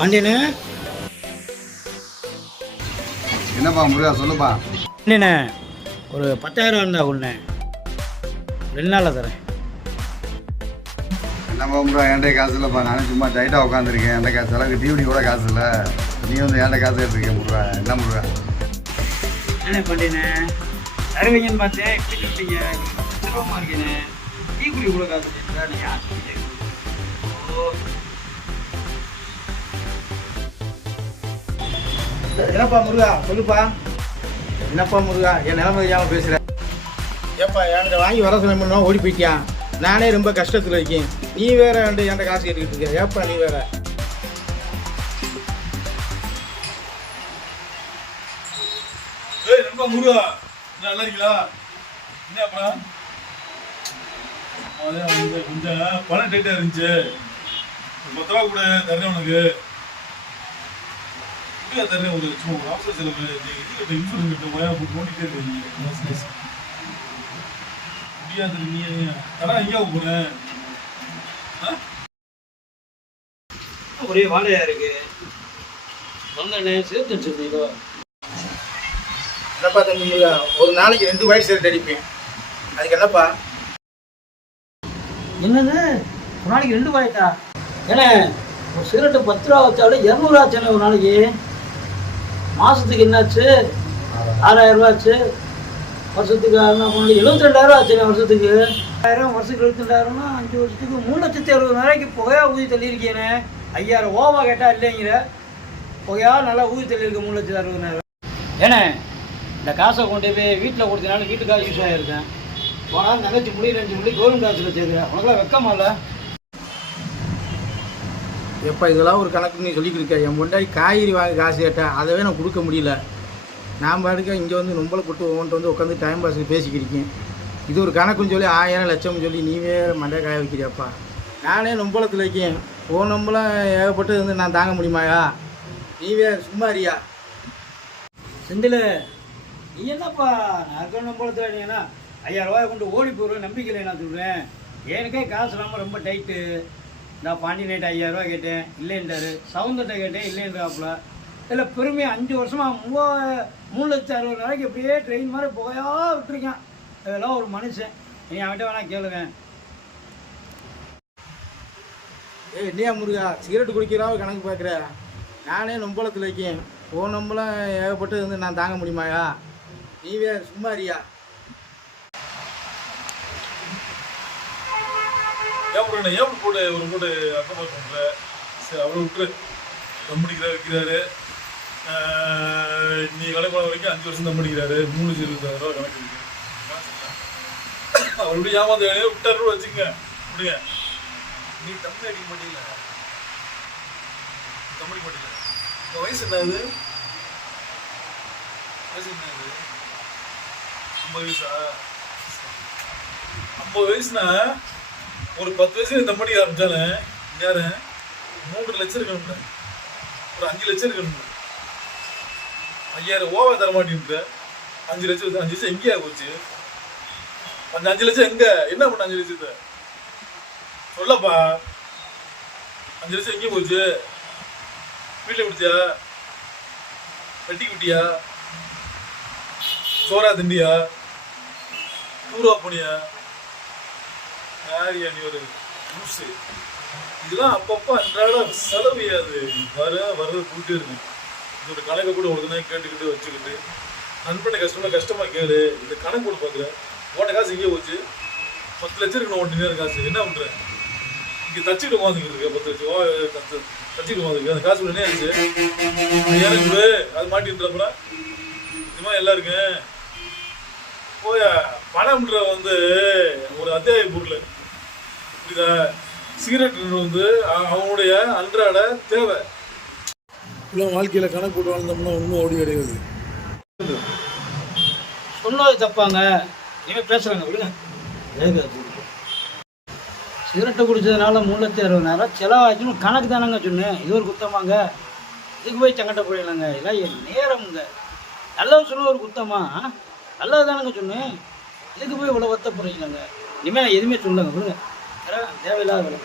பாண்டியனே. என்னப்பா முருகா சொல்லுப்பா. பாண்டியனே, ஒரு 10,000 இருந்தா ஒன்று 2 நாளில் தரேன். என்னப்பா முருகா, என்கிட்ட காசு இல்லைப்பா. நானும் சும்மா டைட்டாக உட்காந்துருக்கேன். என்கிட்ட காசு செலவுக்கு டிவிடி கூட காசு இல்லை. நீ வந்து என்கிட்ட காசு எடுத்துருக்கேன் முருகா. என்ன முருகா? என்ன பாண்டியனே, தருவீங்கன்னு பார்த்தேன், இப்படி சொல்லிட்டீங்க. சிரமமாக இருக்கேனே, டீ குடி கூட காசு இல்லைங்களா? நீங்கள் என்னப்பா முருகா சொல்லுப்பா. என்னப்பா முருகா, என் நிலைமை தெரியாமல் பேசுகிறேன். ஏப்பா என்கிட்ட வாங்கி வர சொல்ல ஓடி போயிட்டியான். நானே ரொம்ப கஷ்டத்தில் இருக்கேன். நீ வேற என்கிட்ட காசு கேட்டுக்கிட்டு இருக்க. ஏப்பா நீ வேற. நண்பா முருகா, நல்லா இருக்கீங்களா? என்னப்பா கொஞ்சம் பணம் டைட்டாக இருந்துச்சு. 10 ரூபா கூட தரேன் உனக்கு. தரேன் ஒரு சும்மா ஒரு அவசர செலவு. இது இன்சூரன்ஸ் கட்ட போட்டுட்டே இருக்கீங்க. முடியாது. நீ தரா எங்கேயா போகிறேன்? ஒரே வாழையா இருக்கு. வந்தேண்ணே, சேர்த்து வச்சிருந்தீங்களோ? என்னப்பா தம்பி முருகா, ஒரு நாளைக்கு 2 வயசு சேர்த்து அடிப்பேன். அதுக்கு என்னப்பா? என்னது, ஒரு நாளைக்கு 2 வாய்ட்டா? ஏன்னா ஒரு சிகரெட்டு 10 ரூபா வச்சாலும் 200 ஆச்சுண்ணே ஒரு நாளைக்கு. மாதத்துக்கு என்னாச்சு? 6,000 ரூபா ஆச்சு. வருஷத்துக்கு 72,000 ஆச்சுண்ணே. வருஷத்துக்கு 1000, வருஷத்துக்கு 72,000னா 5 வருஷத்துக்கு 3,70,000 புகையா ஊதி தள்ளியிருக்கேனே. 5,000 ஓவா கேட்டால் இல்லைங்கிற. புகையா நல்லா ஊதி தள்ளியிருக்கேன் 3,60,000. ஏண்ணே, இந்த காசை கொண்டு போய் வீட்டில் கொடுத்தனால வீட்டுக்காக யூஸ் ஆகிருக்கேன். போனால் தங்கச்சி முடி 2 முடி கவர்மெண்ட் ஆஃபீஸில் சேர்க்குறேன். உனக்குலாம் வெக்கமா இல்லை? எப்போ இதெல்லாம் ஒரு கணக்கு நீ சொல்லிக்கிட்டு இருக்க. என் பொண்டாடி காய்கறி வாங்க காசு கேட்டேன், அதவே நான் கொடுக்க முடியல. நான் பாட்டுக்க இங்கே வந்து நொம்பலை போட்டு ஒவ்வொன்ட்டு வந்து உட்காந்து டைம் பாஸுக்கு பேசிக்கிருக்கேன். இது ஒரு கணக்குன்னு சொல்லி 1000 லட்சம் சொல்லி நீ வேறு மண்டை காய வைக்கிறியாப்பா. நானே நொம்பலத்தில் இருக்கேன். ஓ நம்பளம் ஏகப்பட்டது வந்து நான் தாங்க முடியுமாயா? நீ வேறு சும்மாரியா? செந்தில், நீ என்னப்பா நான் நம்பளத்தில் இல்லைங்கன்னா 5,000 ரூபாயை கொண்டு ஓடி போடுவேன் நம்பிக்கையில் நான் சொல்கிறேன். எனக்கே காசு இல்லாமல் ரொம்ப டைட்டு. நான் பாண்டி நைட்டு 5,000 ரூபா கேட்டேன், இல்லைன்றாரு. சவுந்தர்கிட்ட கேட்டேன், இல்லைன்றாப்புல. இல்லை பெருமையாக 5 வருஷமாக 3,60,000 எப்படியே ட்ரெயின் மாதிரி புகையாக விட்டுருக்கேன். அதெல்லாம் ஒரு மனுஷன். நீ அவன்கிட்ட வேணா கேளுங்க. இல்லையா முருகா, சிகரெட்டு குடிக்கிறா கணக்கு பார்க்குற. நானே நொம்பலத்தில் இருக்கேன். ஓ நம்பளம் ஏகப்பட்டது வந்து நான் தாங்க முடியுமாயா? நீ வேறு சும்மாரியா? ஏன் கூட ஒரு கூட அக்கமாக பண்ணுற? சரி, அவரை விட்டு தம்பிடிக்கிறார் வைக்கிறாரு. நீ வேலை போன வரைக்கும் 5 வருஷம் தம்பிடிக்கிறாரு. 3,60,000 ரூபா கணக்கு இருக்கு. அவர் எப்படி ஏமாந்து விட்டாரு வச்சுங்க விடுங்க. நீ தம்பி அடிக்க மாட்டீங்களா? தம்பிடிக்க மாட்டீங்களா? உங்கள் வயசு என்னது? வயசு என்னது? 50 வயசா? 50 வயசுனா ஒரு 10 வயசு தம்படிக்க ஆரம்பிச்சாலே யாரு 3 லட்சம் இருக்கணும்ல, ஒரு 5 லட்சம் இருக்கணும்ல. 5,000 ஓவா தரமாட்டேன்ட்டு 5 லட்சம் 5 லட்சம் எங்கேயா போச்சு? அந்த 5 லட்சம் எங்க என்ன பண்ண? 5 லட்சத்தை சொல்லப்பா. 5 லட்சம் எங்கே போச்சு? வீட்டில் குடிச்சியா? வெட்டி குட்டியா? சோறா திண்டியா? டூரா போனியா? யாரியா நீ ஒரு லூசு? இதெல்லாம் அப்பப்போ அன்றாட செலவு. அது வர்றது கூட்டே இருக்கு. இதோட கணக்கை கூட ஒரு தினம் கேட்டுக்கிட்டு வச்சுக்கிட்டு நண்பனை கஷ்டமா கேளு. இந்த கணக்கு கூட பார்க்குற. ஓட்ட காசு எங்கேயே போச்சு? 10 லட்சம் இருக்கணும். ஓட்டு நேரம் காசு என்ன பண்ற? இங்கே தச்சுட்டு உட்காந்துக்கிட்டு இருக்க. 10 லட்சம் தச்சுட்டு உட்காந்துருக்கு. அந்த காசு என்ன ஆச்சு? எனக்கு கொடு, அது மாட்டின்றப்பல இந்த மாதிரி எல்லாம் இருக்கு. போய பணம்ன்ற வந்து ஒரு அத்தியாய பொருள். புரியுதா? சிகரெட் வந்து அவனுடைய அன்றாட தேவை. வாழ்க்கையில் கணக்கு போட்டு வாழ்ந்தோம்னா ஒன்றும் ஓடி கிடையாது. சொன்னது தப்பாங்க. இனிமேல் பேசுகிறாங்க விடுங்க. சிகரெட்டை குடித்ததுனால 3,60,000 செலவாச்சுன்னு கணக்கு தானங்க சொன்னேன். இது ஒரு குத்தமாங்க? இதுக்கு போய் சங்கட்ட போயிடலாங்க. இல்லை என் நேரமுங்க. நல்லது சொன்ன ஒரு குத்தமா? நல்லது தானங்க சொன்னேன். இதுக்கு போய் இவ்வளோ வருத்தப்படுறீங்களாங்க. இனிமேல் நான் எதுவுமே சொல்லுங்க விடுங்க. தேவையில்லாத வேலை.